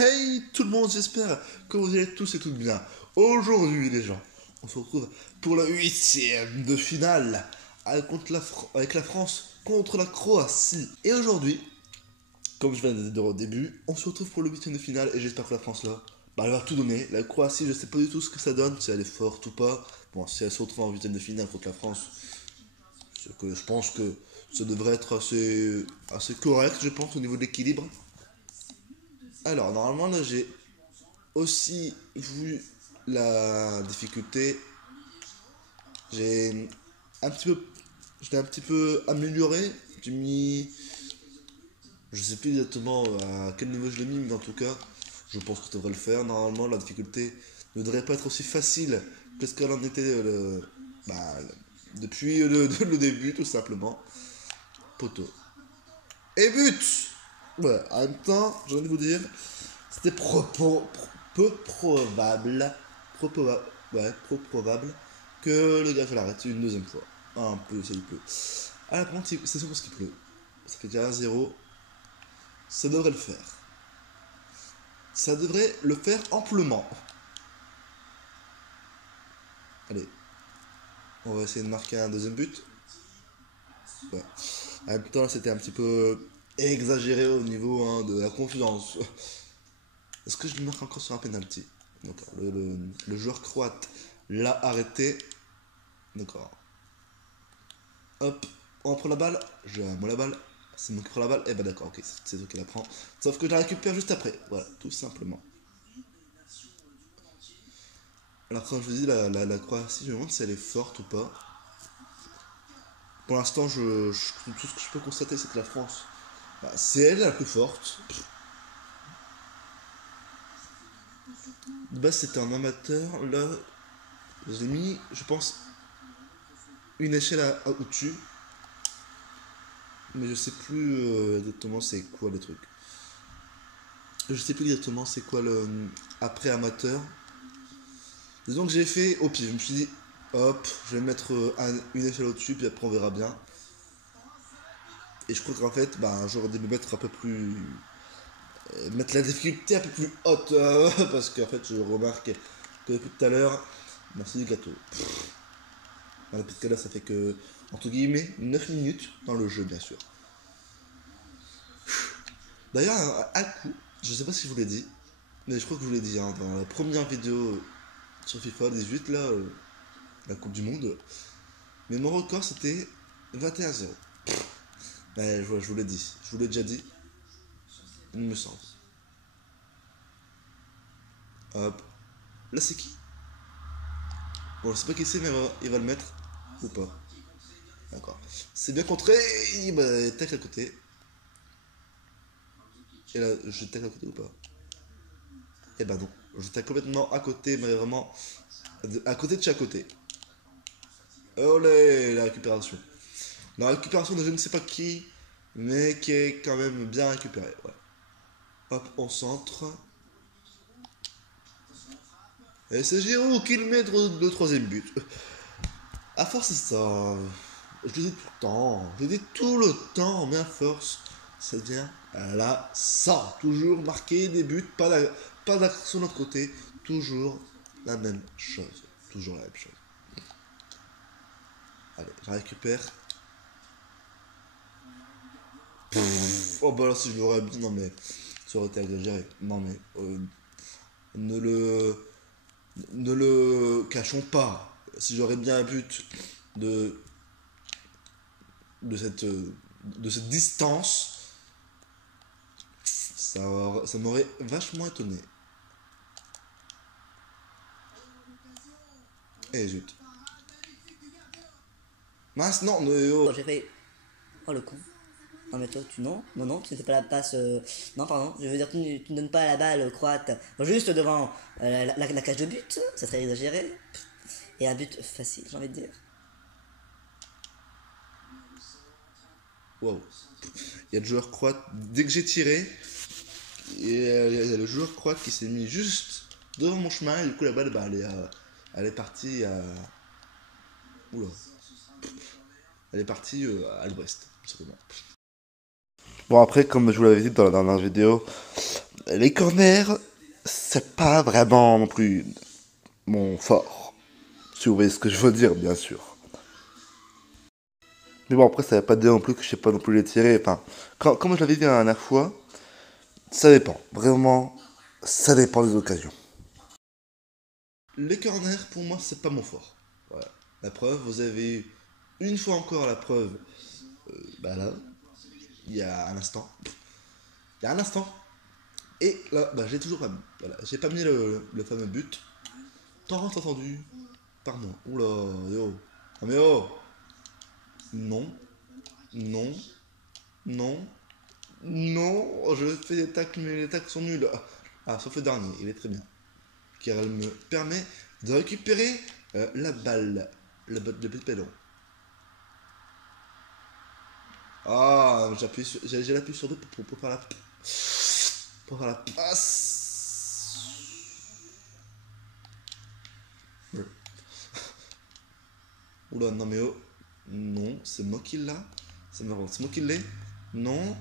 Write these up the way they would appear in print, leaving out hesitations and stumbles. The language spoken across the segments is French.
Hey tout le monde, j'espère que vous allez tous et toutes bien. Aujourd'hui les gens, on se retrouve pour la huitième de finale avec la France contre la Croatie. Et aujourd'hui, comme je viens de dire au début, on se retrouve pour le huitième de finale et j'espère que la France là, elle va tout donner. La Croatie, je sais pas du tout ce que ça donne, si elle est forte ou pas. Bon, si elle se retrouve en huitième de finale contre la France, c'est que je pense que ça devrait être assez correct, je pense, au niveau de l'équilibre. Alors, normalement, là, j'ai aussi vu la difficulté. J'ai un petit peu, je l'ai un petit peu amélioré. J'ai mis, je sais plus exactement à quel niveau je l'ai mis, mais en tout cas, je pense que ça devrait le faire. Normalement, la difficulté ne devrait pas être aussi facile que ce qu'elle en était bah, depuis le début, tout simplement. Poteau. Et but. Ouais, en même temps, j'ai envie de vous dire, c'était peu probable, peu probable que le gars l'arrête une deuxième fois. Un peu, ça il pleut. Ah, par contre, c'est sûr parce qu'il pleut. Ça fait déjà 1-0. Ça devrait le faire. Ça devrait le faire amplement. Allez, on va essayer de marquer un deuxième but. Ouais. En même temps, c'était un petit peu exagéré au niveau de la confiance. Est-ce que je le marque encore sur un penalty? D'accord. Le joueur croate l'a arrêté. D'accord. Hop, on prend la balle. Je moi la balle. C'est moi qui prends la balle. Eh ben d'accord, ok, c'est toi qui la prends. Sauf que je la récupère juste après. Voilà, tout simplement. Alors quand je vous dis la Croatie, je me demande si elle est forte ou pas. Pour l'instant, tout ce que je peux constater, c'est que la France, c'est elle la plus forte. De base, c'était un amateur. Là, j'ai mis, je pense, une échelle au-dessus. Mais je sais plus exactement c'est quoi le truc. Je sais plus exactement c'est quoi le après amateur. Disons que j'ai fait au pied. Je me suis dit, hop, je vais mettre une échelle au-dessus, puis après on verra bien. Et je crois qu'en fait, j'aurais dû me mettre un peu plus. Mettre la difficulté un peu plus haute. Parce qu'en fait, je remarque que depuis tout à l'heure, merci du gâteau. Depuis tout à l'heure, ça fait que, entre guillemets, 9 minutes dans le jeu, bien sûr. D'ailleurs, un coup, je sais pas si je vous l'ai dit, mais je crois que je vous l'ai dit dans la première vidéo sur FIFA 18, là, la Coupe du Monde. Mais mon record, c'était 21-0. Je vous l'ai dit, je vous l'ai déjà dit, il me semble. Hop. Là, c'est qui? Bon, je sais pas qui c'est, mais il va le mettre. Ou pas. D'accord. C'est bien contré. Il tacle à côté. Et là, je tacle à côté ou pas? Eh ben non. Je tacle complètement à côté, mais vraiment à côté de chaque côté. Olé, la récupération. La récupération de je ne sais pas qui, mais qui est quand même bien récupérée. Ouais. Hop, on centre. Et c'est Giroud qui le met le troisième but. À force, c'est ça. Je le dis tout le temps. Je le dis tout le temps, mais à force, ça devient la ça. Toujours marquer des buts, pas d'action de l'autre côté. Toujours la même chose. Toujours la même chose. Allez, je récupère. Oh bah là, si je l'aurais dit, non mais ça aurait été exagéré. Non mais ne le ne le cachons pas. Si j'aurais bien un but de de cette de cette distance, ça m'aurait vachement étonné. Eh zut. Mince, non, mais oh. Quand j'ai fait. Oh le con. Non mais toi tu non, non, non, tu ne fais pas la passe. Non pardon, je veux dire tu ne donnes pas la balle croate juste devant la cage de but, ça serait exagéré. Et un but facile, j'ai envie de dire. Waouh. Il y a le joueur croate, dès que j'ai tiré, il y a le joueur croate qui s'est mis juste devant mon chemin, et du coup la balle, elle est partie à. Oula. Elle est partie à l'ouest, tout simplement. Bon, après, comme je vous l'avais dit dans la dernière vidéo, les corners, c'est pas vraiment non plus mon fort. Si vous voyez ce que je veux dire, bien sûr. Mais bon, après, ça veut pas dire non plus que je sais pas non plus les tirer. Enfin, comme je l'avais dit la dernière fois, ça dépend. Vraiment, ça dépend des occasions. Les corners, pour moi, c'est pas mon fort. Voilà. La preuve, vous avez eu une fois encore la preuve, bah là, il y a un instant. Il y a un instant. Et là, bah, j'ai toujours pas mis. Voilà, j'ai pas mis le fameux but. Tant entendu par moi. Oula, yo. Ah mais oh. Non, non, non, non. Je fais des tacles, mais les tacles sont nuls. Ah, sauf le dernier, il est très bien. Car elle me permet de récupérer la balle. La balle de pédalon. Ah, j'ai l'appui sur deux pour faire la. Pour faire la passe. Ouais. Oula, non mais oh. Non, c'est moi qui l'a. C'est marrant, c'est moi qui l'ai. Non.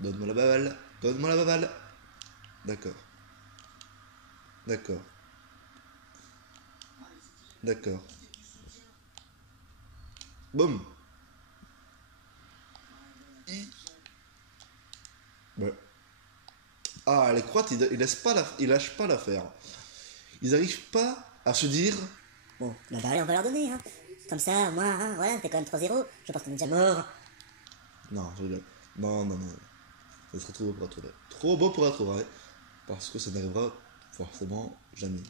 Donne-moi la balle. Donne-moi la balle. D'accord. D'accord. D'accord. Boum. Ouais. Ah, les Croates, ils lâchent pas l'affaire. Ils n'arrivent pas à se dire. Bon, bah allez, on va leur donner, hein. Comme ça, moi, hein, voilà, c'est quand même 3-0. Je pense qu'on est déjà mort. Non, je rigole. Non, non, non. Ça serait trop beau pour être vrai. Trop beau pour être vrai. Parce que ça n'arrivera forcément jamais.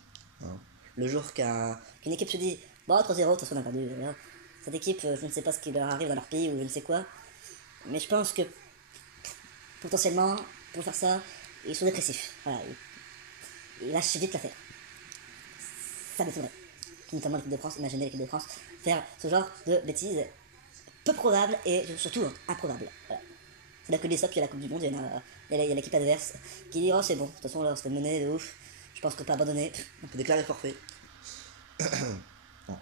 Hein. Le jour qu'une équipe se dit, bon, 3-0, de toute façon, on a perdu. Voilà. Cette équipe, je ne sais pas ce qui leur arrive dans leur pays ou je ne sais quoi. Mais je pense que, potentiellement, pour faire ça, ils sont dépressifs. Voilà, ils lâchent vite l'affaire. Ça m'étonnerait. Notamment l'équipe de France, imaginez l'équipe de France faire ce genre de bêtises peu probables et surtout improbables. Voilà. C'est là que les qu'il y a la Coupe du Monde, il y a l'équipe adverse qui dit oh c'est bon, de toute façon là c'était mené de ouf, je pense que pas abandonné, on peut déclarer forfait. Non.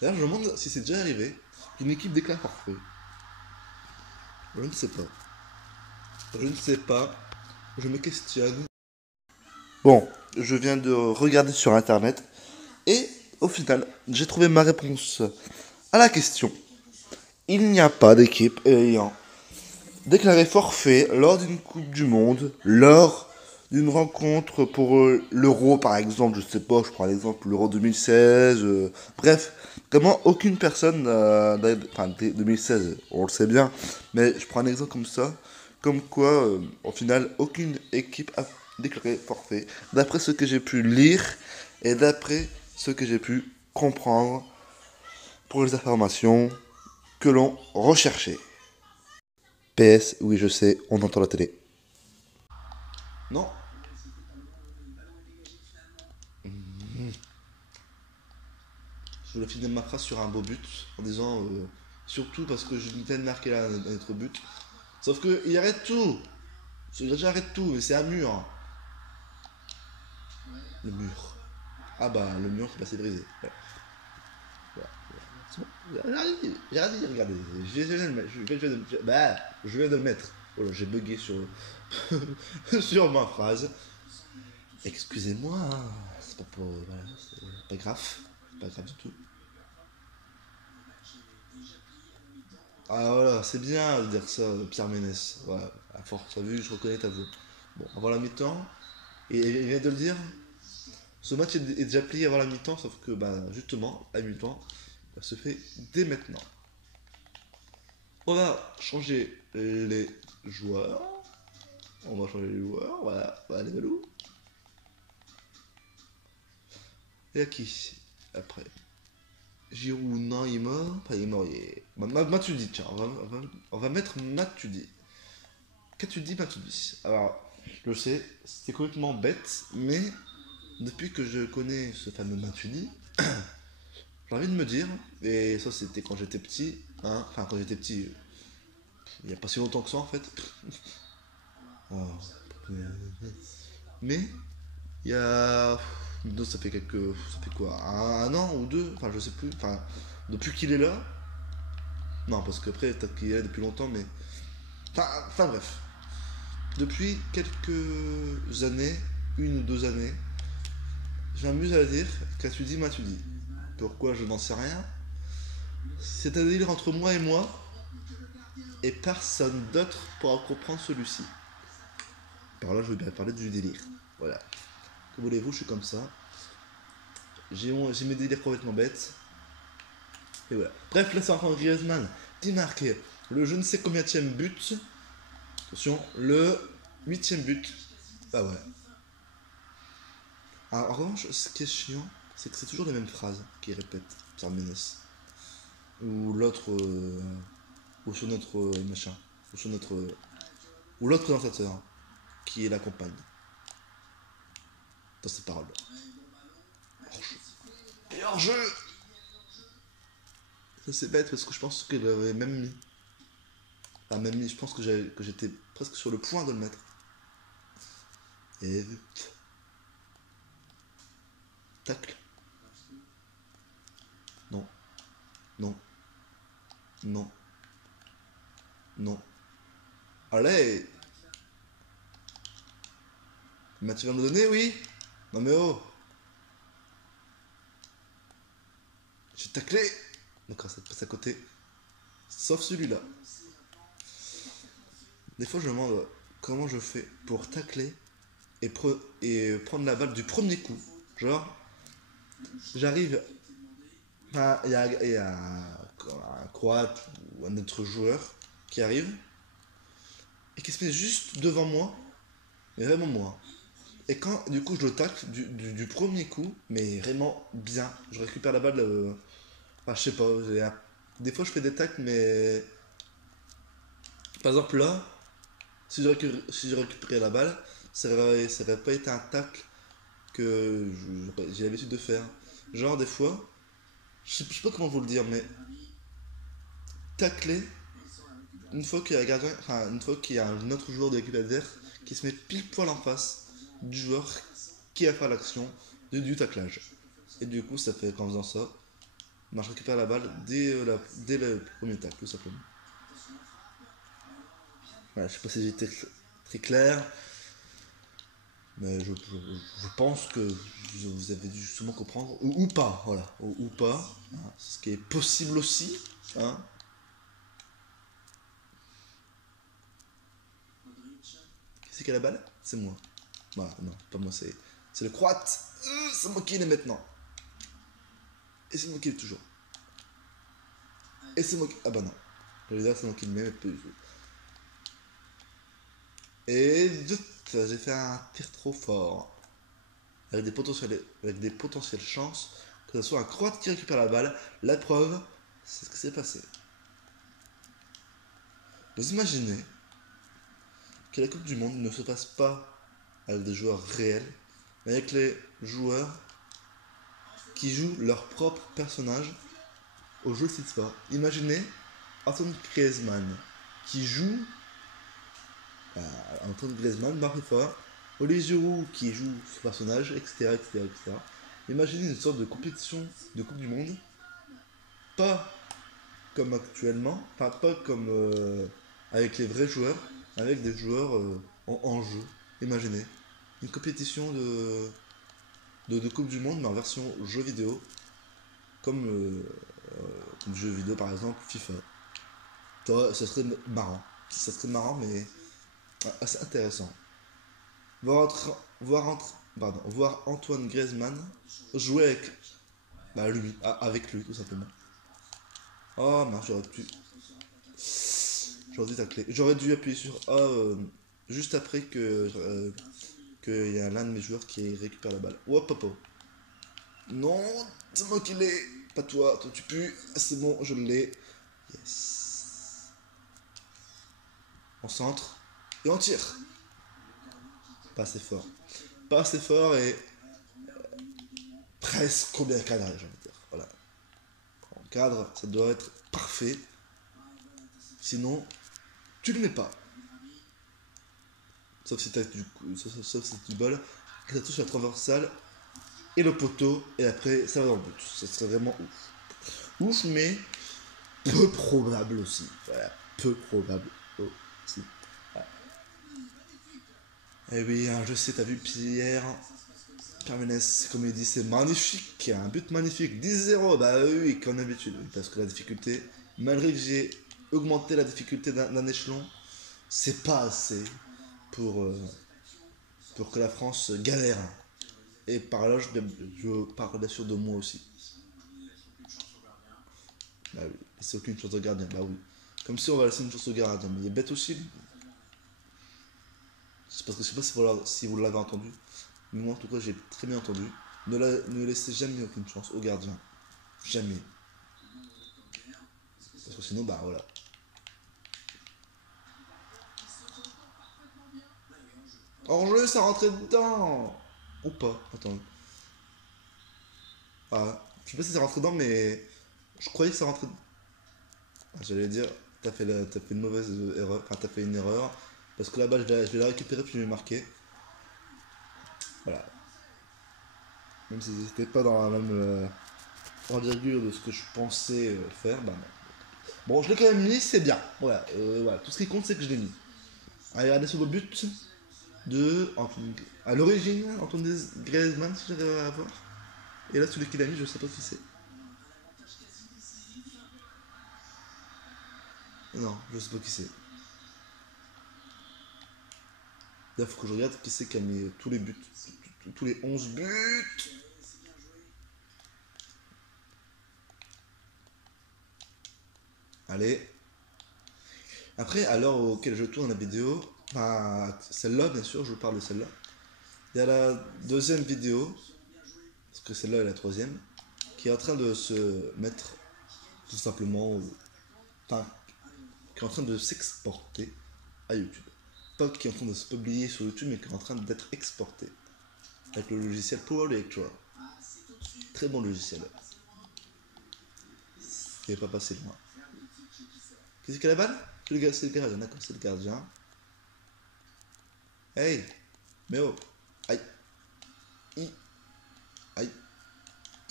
D'ailleurs, je me demande si c'est déjà arrivé qu'une équipe déclare forfait. Je ne sais pas. Je ne sais pas. Je me questionne. Bon, je viens de regarder sur internet et au final, j'ai trouvé ma réponse à la question. Il n'y a pas d'équipe ayant déclaré forfait lors d'une Coupe du Monde, lors d'une rencontre pour l'Euro par exemple, je sais pas, je prends l'exemple l'Euro 2016, bref, comment aucune personne, enfin 2016, on le sait bien, mais je prends un exemple comme ça, comme quoi au final aucune équipe a déclaré forfait, d'après ce que j'ai pu lire et d'après ce que j'ai pu comprendre pour les informations que l'on recherchait. PS, oui je sais, on entend la télé. Non. Je voulais finir ma phrase sur un beau but en disant surtout parce que je viens de marquer là notre but. Sauf que il arrête tout. J'arrête tout, mais c'est un mur. Le mur. Ah bah le mur qui passé brisé. Ouais. Voilà. C'est bon. J'ai rien dit, regardez. Je viens de le mettre. Je viens de le mettre. Oh là, j'ai bugué sur, sur ma phrase. Excusez-moi, hein. C'est pas pour. Voilà, c'est pas grave. Pas grave du tout. Ah voilà, c'est bien de dire ça, Pierre Ménès. Voilà, à force, t'as vu, je reconnais ta voix. Bon, avant la mi-temps, et il vient de le dire, ce match est déjà plié avant la mi-temps, sauf que bah justement, la mi-temps, ça se fait dès maintenant. On va changer les joueurs. On va changer les joueurs, voilà, les balous. Et à qui après Giroud, non, il est mort. Enfin, il est mort, il est. Matuidi, tiens, on va mettre Matuidi. Qu'as-tu dit, Matuidi? Alors, je le sais, c'est complètement bête, mais depuis que je connais ce fameux Matuidi, j'ai envie de me dire, et ça c'était quand j'étais petit, hein, enfin quand j'étais petit, il n'y a pas si longtemps que ça en fait. Oh. Mais il y a. Non, ça fait quelques. Ça fait quoi un an ou deux. Enfin, je sais plus. Enfin, depuis qu'il est là. Non, parce qu'après, peut-être qu'il est là depuis longtemps, mais. Enfin bref. depuis quelques années, 1 ou 2 années, je m'amuse à dire qu'as-tu dit, m'as-tu dit. Pourquoi, je n'en sais rien. C'est un délire entre moi, et personne d'autre pourra comprendre celui-ci. Par là, je vais bien parler du délire. Voilà. Que voulez-vous, je suis comme ça. J'ai mes délires complètement bêtes. Et voilà. Bref, là, c'est encore Griezmann qui marque le je ne sais combienième but. Attention, le 8e but. Ah ouais. Alors, en revanche, ce qui est chiant, c'est que c'est toujours les mêmes phrases qui répètent Pierre Ménès. Ou l'autre. Ou sur notre machin. Ou sur notre. Ou l'autre présentateur qui l'accompagne. Dans ses paroles. Hors-jeu. Et hors-jeu. Ça c'est bête parce que je pense qu'il avait même mis. Enfin, même mis, je pense que j'étais presque sur le point de le mettre. Et. Tacle. Non. Non. Non. Non. Allez. Mais tu vas me donner, oui. Non mais oh. J'ai taclé. D'accord, ça passe à côté. Sauf celui-là. Des fois je me demande comment je fais pour tacler et prendre la balle du premier coup. Genre, j'arrive. Enfin, il y a un Croate ou un autre joueur qui arrive et qui se met juste devant moi, mais vraiment moi. Et quand du coup je le tacle du premier coup, mais vraiment bien, je récupère la balle. Enfin, je sais pas, des fois je fais des tacles, mais par exemple là, si je récupérais la balle, ça aurait pas été un tacle que j'ai l'habitude de faire. Genre des fois, je sais pas comment vous le dire, mais tacler, une fois qu'il y a un gardien, enfin une fois qu'il y a un autre joueur de l'équipe adverse qui se met pile poil en face du joueur qui a fait l'action du taclage. Et du coup, ça fait qu'en faisant ça, je récupère la balle dès le premier tacle, tout simplement. Voilà, je sais pas si j'étais très clair, mais je pense que vous avez dû justement comprendre, ou pas, voilà, ou pas, hein, ce qui est possible aussi, hein. Qui c'est qui a la balle? C'est moi. Voilà, non, pas moi, c'est le Croate. C'est moi qui l'ai maintenant. Et c'est moi qui l'ai toujours. Et c'est moi qui... Ah bah non. Je vais dire c'est moi qui le mets, mais peu du tout. Et j'ai fait un tir trop fort. Avec des potentielles chances que ce soit un Croate qui récupère la balle. La preuve, c'est ce qui s'est passé. Vous imaginez que la Coupe du Monde ne se passe pas avec des joueurs réels, mais avec les joueurs qui jouent leur propre personnage au jeu FIFA. Imaginez Antoine Griezmann qui joue Antoine Griezmann, Marifa, Olivier Giroud qui joue ce personnage, etc., etc., etc. Imaginez une sorte de compétition de Coupe du Monde, pas comme actuellement, enfin pas comme avec les vrais joueurs, avec des joueurs en jeu. Imaginez une compétition de Coupe du Monde mais en version jeu vidéo, comme jeu vidéo par exemple FIFA. Ça serait marrant mais assez intéressant. Voir Antoine Griezmann jouer avec lui tout simplement. Oh mince, j'aurais dû tacler. J'aurais dû appuyer sur A juste après qu'il y a l'un de mes joueurs qui récupère la balle. Hop hop hop. Non, c'est moi qui l'ai. Pas toi tu pues. C'est bon, je l'ai. Yes. On centre et on tire. Pas assez fort. Pas assez fort et presque bien cadré, j'ai envie de dire. Voilà. En cadre, ça doit être parfait. Sinon, tu le mets pas. Sauf si tu bol, que ça touche la transversale et le poteau, et après ça va dans le but. Ça serait vraiment ouf. Ouf, mais peu probable aussi. Voilà, peu probable aussi. Voilà. Eh oui, hein, je sais, t'as vu Pierre. Pierre Ménès, comme il dit, c'est magnifique, un but magnifique, 10-0, bah oui, comme d'habitude, oui, parce que la difficulté, malgré que j'ai augmenté la difficulté d'un échelon, c'est pas assez pour, pour que la France galère. Et par là, je parle bien sûr de moi aussi. Bah oui, c'est aucune chance de gardien, bah oui. Comme si on va laisser une chance au gardien, mais il est bête aussi. C'est parce que je sais pas si vous l'avez entendu, mais moi en tout cas j'ai très bien entendu. Ne laissez jamais aucune chance au gardien. Jamais. Parce que sinon, bah voilà. Hors-jeu, ça rentrait dedans. Ou pas, attends. Ah, je sais pas si ça rentrait dedans, mais je croyais que ça rentrait. Ah, j'allais dire, t'as fait une mauvaise erreur. Enfin, t'as fait une erreur. Parce que là-bas, je vais la récupérer puis je vais marquer. Voilà. Même si c'était pas dans la même envergure de ce que je pensais faire, bah non. Bon, je l'ai quand même mis, c'est bien. Voilà, voilà. Tout ce qui compte, c'est que je l'ai mis. Allez, regardez sur vos buts de. À l'origine, Antoine Griezmann, si j'arrive à voir. Et là, celui qu'il a mis, je sais pas qui c'est. Non, je sais pas qui c'est. Là, faut que je regarde qui c'est qui a mis tous les buts. Tous les 11 buts. Allez. Après, à l'heure auquel je tourne la vidéo, bah, celle-là, bien sûr, je parle de celle-là. Il y a la deuxième vidéo, parce que celle-là est la troisième, qui est en train de se mettre tout simplement, enfin, qui est en train de s'exporter à YouTube. Pas qui est en train de se publier sur YouTube, mais qui est en train d'être exporté avec le logiciel Power Electra. Très bon logiciel. Il n'est pas passé loin. Qu'est-ce qu'il y a la balle? C'est le gardien, d'accord, c'est le gardien. Hey! Mais oh! Aïe! I! Aïe!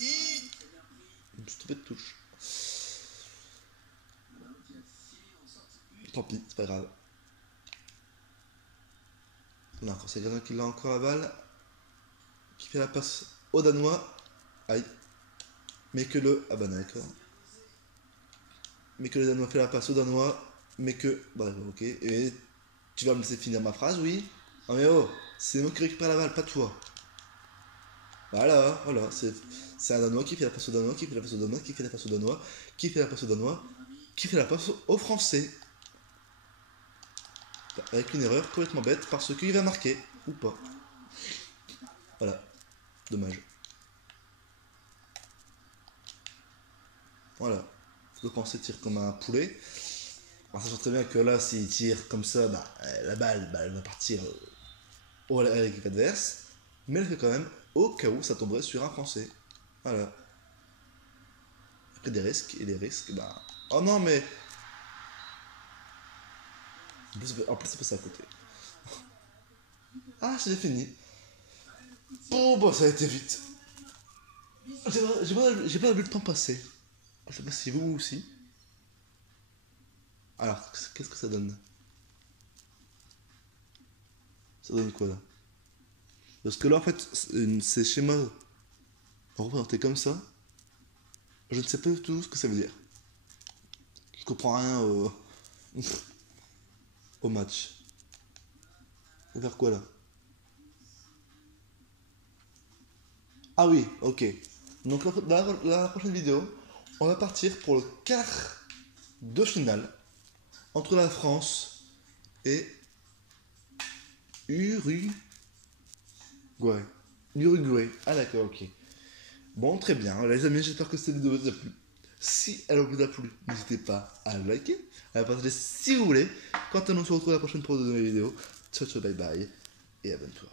I! Je me suis trompé de touche. Tant pis, c'est pas grave. Là encore, c'est le gardien qui l'a encore la balle. Qui fait la passe au Danois. Aïe! Mais que le. Ah bah d'accord. Mais que le Danois fait la passe au Danois. Mais que. Bah ok. Et tu vas me laisser finir ma phrase, oui? Ah mais oh! C'est moi qui récupère la balle, pas toi. Voilà, voilà, c'est un Danois qui fait la passe au Danois, qui fait la passe au Danois, qui fait la passe au Danois, qui fait la passe au Danois, qui fait la passe au Français. Avec une erreur complètement bête, parce qu'il va marquer, ou pas. Voilà, dommage. Voilà, le Français tire comme un poulet. Alors sachant très bien que là, s'il tire comme ça, bah, la balle, bah, elle va partir à l'équipe adverse. Mais elle fait quand même, au cas où ça tomberait sur un Français. Voilà. Après des risques, et des risques, bah... Oh non, mais... En plus, c'est passé à côté. Ah, c'est fini. Bon, bah, ça a été vite. J'ai pas vu le temps passer. Je sais pas si vous aussi. Alors, qu'est-ce que ça donne? Ça donne quoi là? Parce que là, en fait, ces schémas représentés comme ça, je ne sais pas du tout ce que ça veut dire. Je comprends rien au match. On va faire quoi là? Ah oui, ok. Donc la prochaine vidéo, on va partir pour le quart de finale entre la France et Uruguay. Uruguay. Ah d'accord, ok. Bon, très bien. Les amis, j'espère que cette vidéo vous a plu. Si elle vous a plu, n'hésitez pas à liker, à la partager si vous voulez. Quant à nous, on se retrouve la prochaine pour de nouvelles vidéos. Ciao, ciao, bye bye. Et abonne-toi.